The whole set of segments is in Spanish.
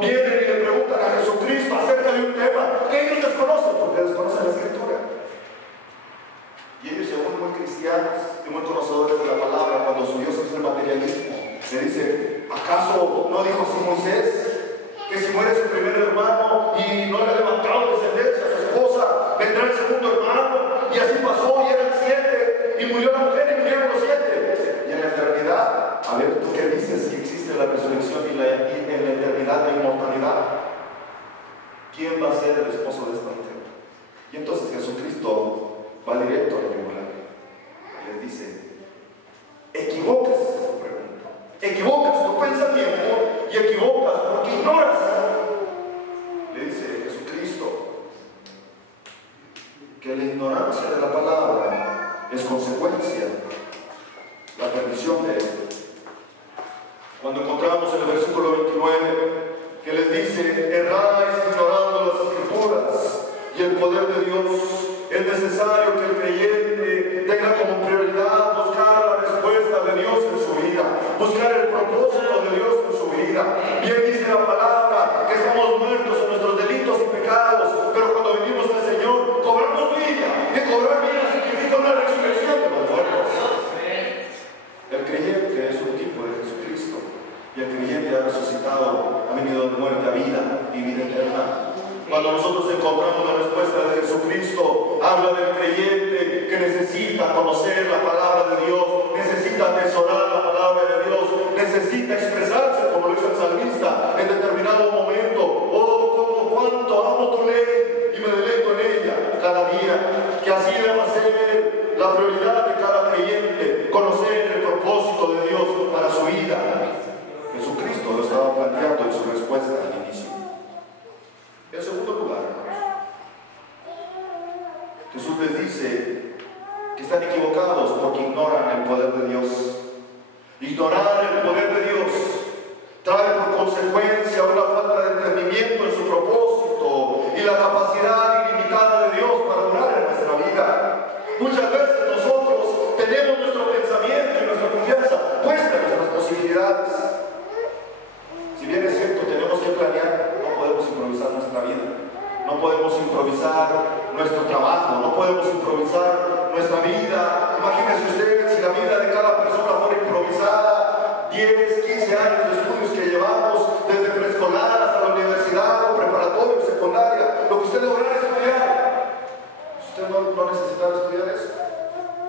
vienen y le preguntan a Jesucristo acerca de un tema que ellos desconocen, porque desconocen la Escritura. Y ellos, según muy cristianos y muy conocedores de la palabra, cuando su Dios es el materialismo, le dice: ¿acaso no dijo así Moisés? Que si muere su primer hermano y no le ha levantado descendencia a su esposa, vendrá el segundo hermano. Y así pasó, y eran 7, y murió la mujer y murieron los 7. Y en la eternidad, a ver, ¿tú qué dices? Que existe la resurrección y en la eternidad la inmortalidad. ¿Quién va a ser el esposo de esta mujer? Y entonces Jesucristo va directo a la yugular y les dice: equivocas, pregunta, equivocas tu pensamiento y equivocas porque ignoras. Le dice Jesucristo que la ignorancia de la palabra es consecuencia, la perdición de esto. Cuando encontramos en el versículo 29 que les dice: erráis ignorando las Escrituras y el poder de Dios, es necesario que el creyente tenga como prioridad buscar la respuesta de Dios en su vida, buscar el propósito de Dios en su vida. Bien dice la palabra que estamos muertos en nuestros delitos y pecados, pero cuando venimos al Señor cobramos vida, y cobrar vida significa una resurrección de los muertos. El creyente es un tipo de Jesucristo, y el creyente ha resucitado, ha venido de muerte a vida y vida eterna. Cuando nosotros encontramos la respuesta de Jesucristo, habla del creyente que necesita conocer la palabra de Dios, necesita atesorar la palabra de Dios, necesita expresarse, como lo hizo el salmista en determinado momento: oh, cuánto amo tu ley y me deleito en ella cada día. Que así deba ser la prioridad de cada creyente, conocer el propósito de Dios para su vida. Jesucristo lo estaba planteando en su respuesta al inicio. En segundo lugar, Jesús les dice que están equivocados porque ignoran el poder de Dios. Ignorar el poder de Dios trae por consecuencia una falta de entendimiento en su propósito y la capacidad ilimitada de Dios para obrar en nuestra vida. Muchas veces nosotros tenemos nuestro pensamiento y nuestra confianza puesta en nuestras posibilidades. Si bien es cierto, tenemos que planear, no podemos improvisar nuestra vida, no podemos improvisar nuestro trabajo, no podemos improvisar nuestra vida. Imagínense ustedes si la vida de cada persona fuera improvisada. 10, 15 años de estudios que llevamos desde preescolar hasta la universidad o preparatoria o secundaria, lo que usted lograra estudiar, si usted no necesitara estudiar eso,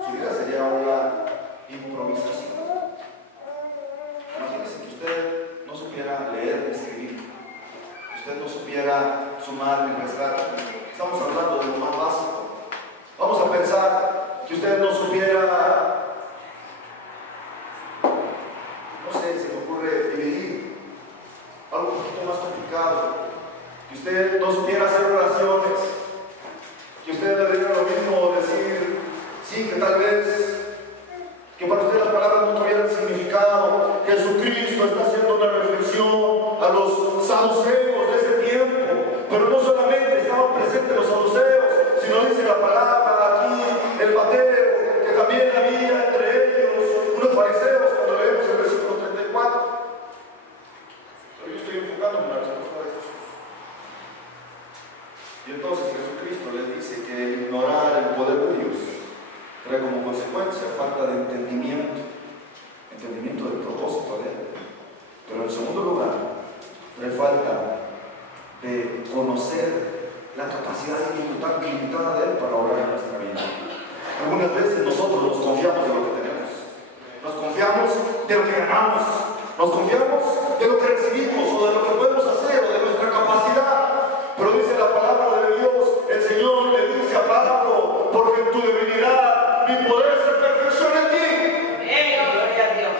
su vida sería una improvisación. Imagínense que usted no supiera leer y escribir, usted no supiera sumar y restar. Estamos hablando de lo más básico. Vamos a pensar que usted no supiera, no sé, se me ocurre dividir, algo un poquito más complicado, que usted no supiera hacer oraciones, que usted le diera lo mismo decir sí, que tal vez, que para usted las palabras no tuvieran significado. Jesucristo está haciendo una reflexión a los saduceos de ese tiempo, pero no solamente estaban presentes los saduceos, sino dice la palabra aquí, el Mateo, que también había entre ellos unos fariseos, cuando leemos el versículo 34. Pero yo estoy enfocándome en la respuesta de Jesús. Y entonces Jesucristo les dice que ignorar el poder de Dios trae como consecuencia falta de entendimiento del propósito de Él. Pero en segundo lugar, trae falta de conocer la capacidad ilimitada de Él para obrar en nuestra vida. Algunas veces nosotros nos confiamos de lo que tenemos, nos confiamos de lo que ganamos, nos confiamos de lo que recibimos o de lo que podemos hacer o de nuestra capacidad. Pero dice la palabra de Dios, el Señor le dice a Pablo: porque en tu debilidad mi poder se perfecciona en ti. Gloria a Dios.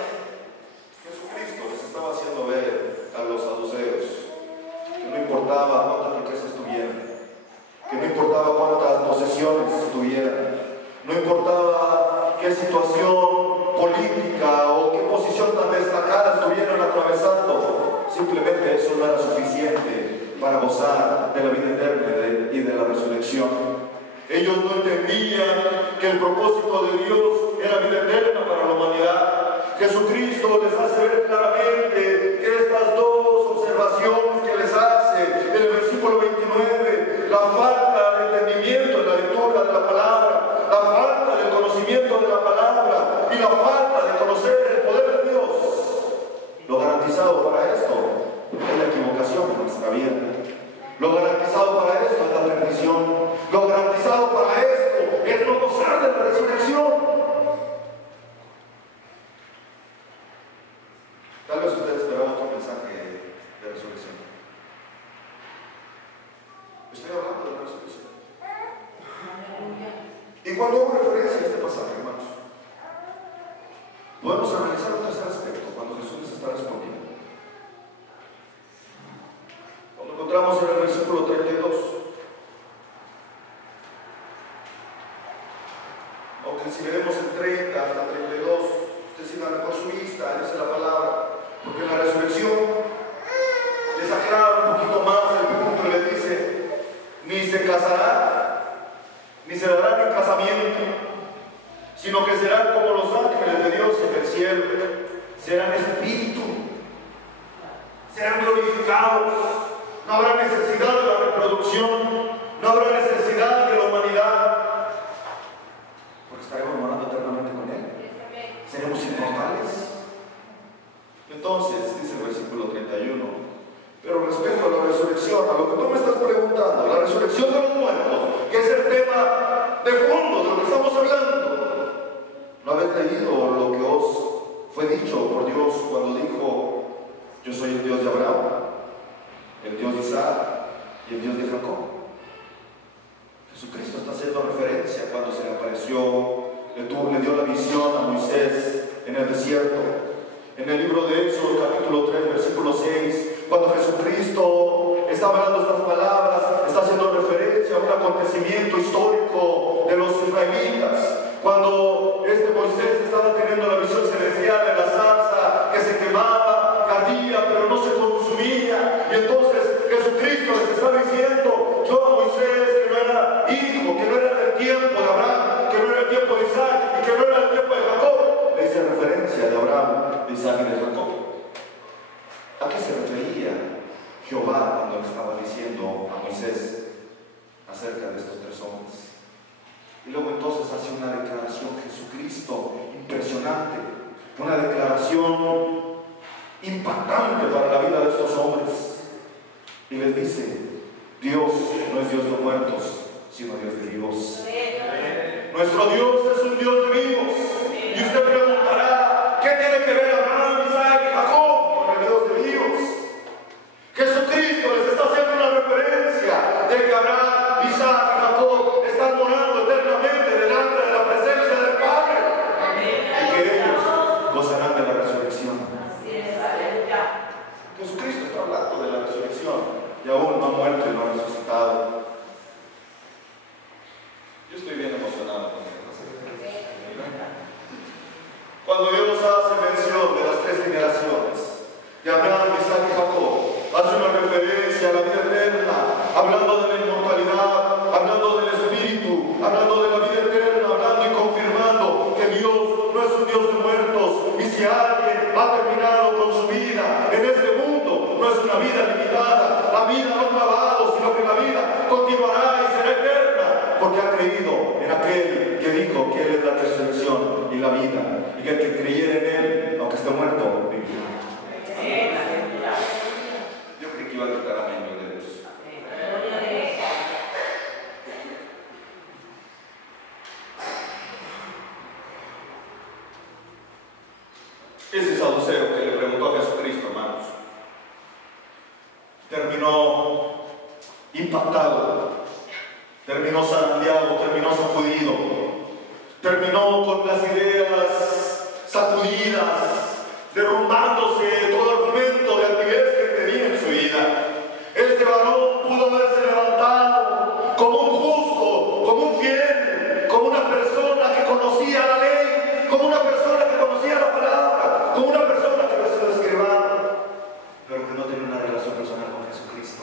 Jesucristo les estaba haciendo ver a los saduceos que no importaba cuántas riquezas tuvieran, que no importaba cuántas posesiones tuvieran, no importaba qué situación política o qué posición tan destacada estuvieran atravesando, simplemente eso no era suficiente para gozar de la vida eterna y de la resurrección. Ellos no entendían que el propósito de Dios era vida eterna para la humanidad. Jesucristo les hace ver claramente que estas dos observaciones que les vida. Lo garantizado para esto es la perdición. Lo garantizado para esto es no gozar de la resurrección. Tal vez usted esperaba otro mensaje de resurrección. Estoy hablando de la resurrección. Y cuando hago referencia a este pasaje, hermanos, podemos analizar un tercer aspecto cuando Jesús les está respondiendo. Cuando encontramos en el versículo 32, aunque si leemos el 30 hasta 32, usted siga mejor su vista, dice la palabra, porque en la resurrección les aclara un poquito más el punto y les dice: ni se casará, ni se darán en casamiento, sino que serán como los ángeles de Dios en el cielo, serán espíritu, serán glorificados, no habrá necesidad de la reproducción, no habrá necesidad de la humanidad, porque estaremos morando eternamente con Él, seremos inmortales. Entonces, dice el versículo 31, pero respecto a la resurrección, a lo que tú me estás preguntando, la resurrección de los muertos, que es el tema de fondo de lo que estamos hablando, ¿no habéis leído lo que os fue dicho por Dios cuando dijo: yo soy el Dios de Abraham, el Dios de Isaac y el Dios de Jacob? Jesucristo está haciendo referencia cuando se le apareció, le dio la visión a Moisés en el desierto. En el libro de Éxodo, capítulo 3, versículo 6, cuando Jesucristo está hablando estas palabras, está haciendo referencia a un acontecimiento histórico de los israelitas. Cuando Moisés estaba teniendo la visión celestial de la zarza que se quemaba, ardía, pero no se consumía. Y entonces Jesucristo les está diciendo: yo a Moisés, que no era hijo, que no era del tiempo de Abraham, que no era el tiempo de Isaac y que no era el tiempo de Jacob, le hice referencia de Abraham, de Isaac y de Jacob. ¿A qué se refería Jehová cuando le estaba diciendo a Moisés acerca de estos tres hombres? Y luego entonces hace una declaración Jesucristo impresionante, una declaración impactante para la vida de estos hombres, y les dice: Dios no es Dios de muertos, sino Dios de vivos. Nuestro Dios es un Dios de vivos. Y usted preguntará: ¿qué tiene que ver Abraham, Isaac y Jacob con el Dios de vivos? Jesucristo les está haciendo una referencia de que Abraham, Isaac y Jacob están morando eternamente delante de la presencia del Padre, y que ellos gozarán de la resurrección. Jesucristo está hablando de la resurrección y aún no ha muerto y no ha resucitado. Yo estoy bien emocionado con esto. Cuando Dios hace mención de las tres generaciones, de Abraham, Isaac y Jacob, hace una referencia a la vida eterna, hablando de la inmortalidad, hablando del Espíritu, hablando de la vida eterna, hablando y confirmando que Dios no es un Dios de muertos. Y si alguien ha terminado con su vida en este mundo, no es una vida limitada, la vida no ha acabado, sino que la vida continuará y será eterna, porque ha creído en aquel que dijo que Él es la resurrección y la vida, y que el que creyera en Él, aunque esté muerto, vivirá. Yo creí que iba a gritar amén, de Dios. Ese saduceo que le preguntó a Jesucristo, hermanos, terminó impactado, terminó zarandeado, terminó sacudido, terminó con las ideas sacudidas, derrumbándose todo argumento de altivez que tenía en su vida. Este varón pudo haberse levantado como un justo, como un fiel, como una persona que conocía la ley, como una persona que conocía la palabra, como una persona que había sido escribano, pero que no tenía una relación personal con Jesucristo,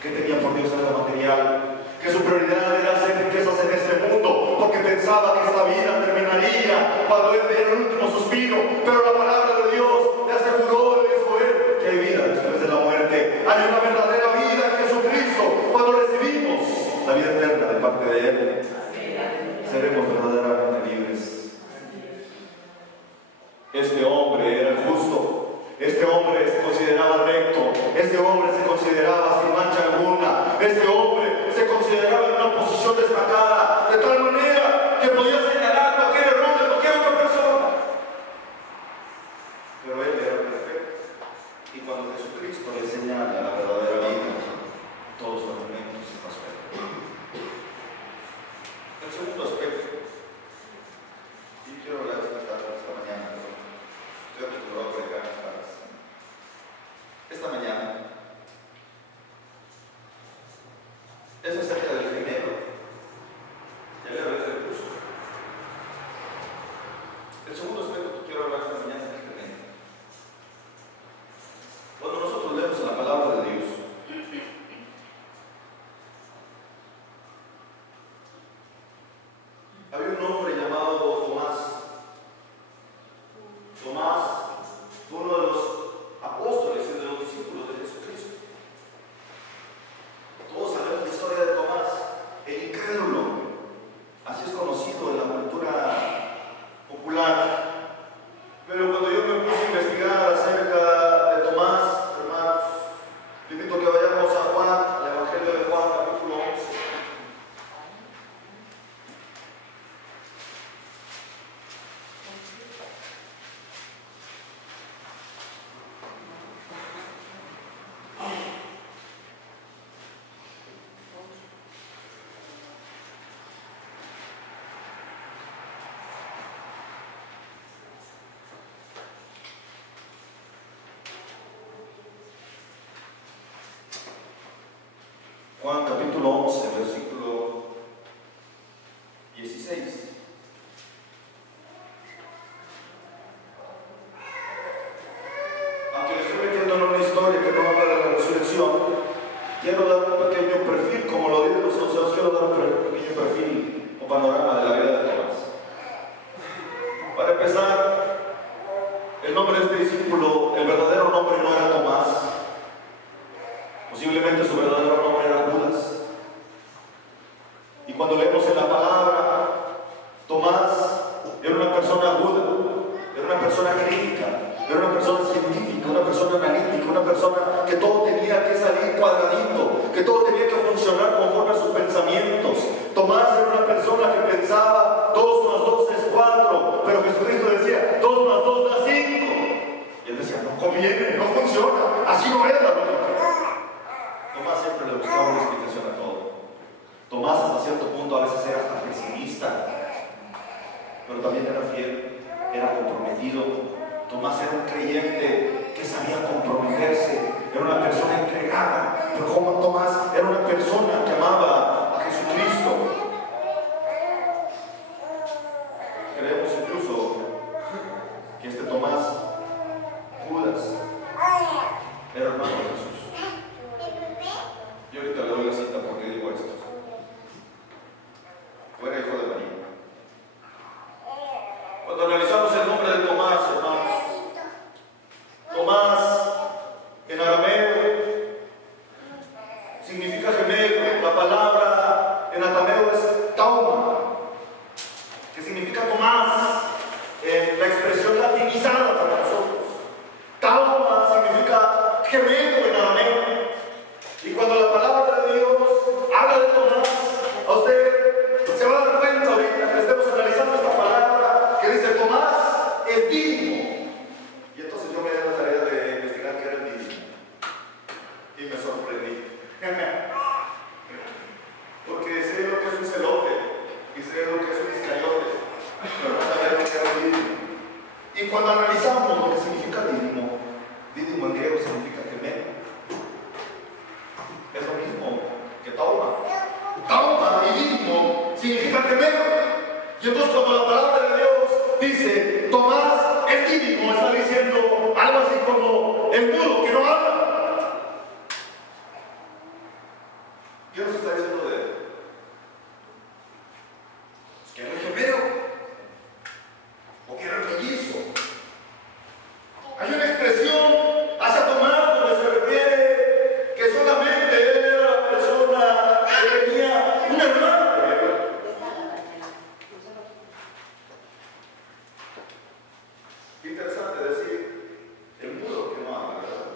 que tenía por Dios algo material, que su prioridad era hacer riquezas en este mundo, porque pensaba que esta vida terminaría cuando Él diera el último suspiro. Pero la palabra de Dios le aseguró, le dijo Él, que hay vida después de la muerte. Hay una verdadera vida en Jesucristo. Cuando recibimos la vida eterna de parte de Él, seremos verdaderamente libres. Este hombre era el justo, este hombre se consideraba recto, este hombre se consideraba Juan capítulo 11, versículo 16. Aunque le estoy metiendo en una historia que no habla de la resurrección, quiero dar un pequeño perfil, como lo dicen los socios, quiero dar un pequeño perfil o panorama de la vida de Tomás. Para empezar, el nombre de este discípulo, el verdadero nombre no era Tomás, posiblemente su verdadero nombre era Judas. Y cuando leemos en la palabra, Tomás era una persona aguda, era una persona crítica, era una persona científica, una persona analítica, una persona que todo tenía que salir cuadradito, que todo tenía que funcionar conforme a sus pensamientos. Tomás era una persona que pensaba 2 más 2 es 4, pero Jesucristo decía 2 más 2 da 5. Y él decía, no conviene, no funciona, así no es la lógica. Tomás siempre le buscaba una explicación a todo. Tomás hasta cierto punto a veces era hasta pesimista, pero también era fiel, era comprometido. Tomás era un creyente que sabía comprometerse, era una persona entregada, pero como Tomás era una persona que amaba a Jesucristo. Creemos incluso que este Tomás, Judas, era hermano de Jesús. Yo ahorita le doy la cita porque digo esto. Fuera hijo de María. Cuando analizamos el nombre de Tomás, hermanos, Tomás en arameo significa gemelo. La palabra en arameo es tauma, que significa Tomás, en la expresión latinizada para nosotros. Tauma significa gemelo en arameo. Y cuando la palabra de Dios habla de Tomás, a usted se va a dar cuenta ahorita que estemos analizando esta palabra que dice Tomás, el Dídimo. Y entonces yo me di la tarea de investigar qué era el Dídimo. Y me sorprendí. Porque sé lo que es un celote y sé lo que es un iscariote, pero no sabía lo que era el Dídimo. Y cuando analizamos lo que significa Dídimo, Dídimo en griego significa gemelo. Es lo mismo que tauma. Tauma y Dídimo significa gemelo. Y entonces cuando la palabra de Dios dice Tomás el Dídimo, está diciendo algo así como el mudo que no habla. ¿Qué nos está diciendo de él? Pues que era el gemelo o que era el mellizo. Hay una expresión hacia Tomás donde se refiere que solamente él era la persona que tenía un hermano. Qué interesante decir el mudo que no habla, ¿verdad?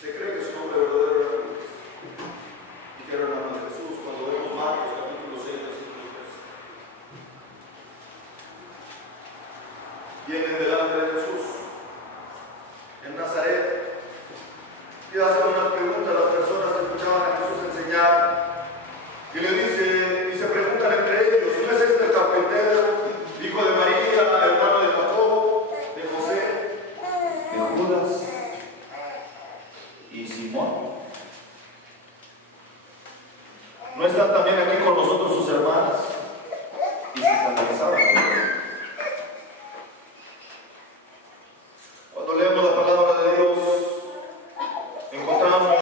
Se cree que su nombre verdadero era Judas y que era hermano de Jesús. Cuando vemos Marcos capítulo 6, versículo 3, vienen delante de Jesús en Nazaret y hacen una pregunta a las personas que escuchaban a Jesús enseñar y le dicen, y se preguntan entre ellos, ¿no es este el carpintero, hijo de María, hermano de Jacob, de José, de Judas y Simón? ¿No están también aquí con nosotros sus hermanas? Y se escandalizaban.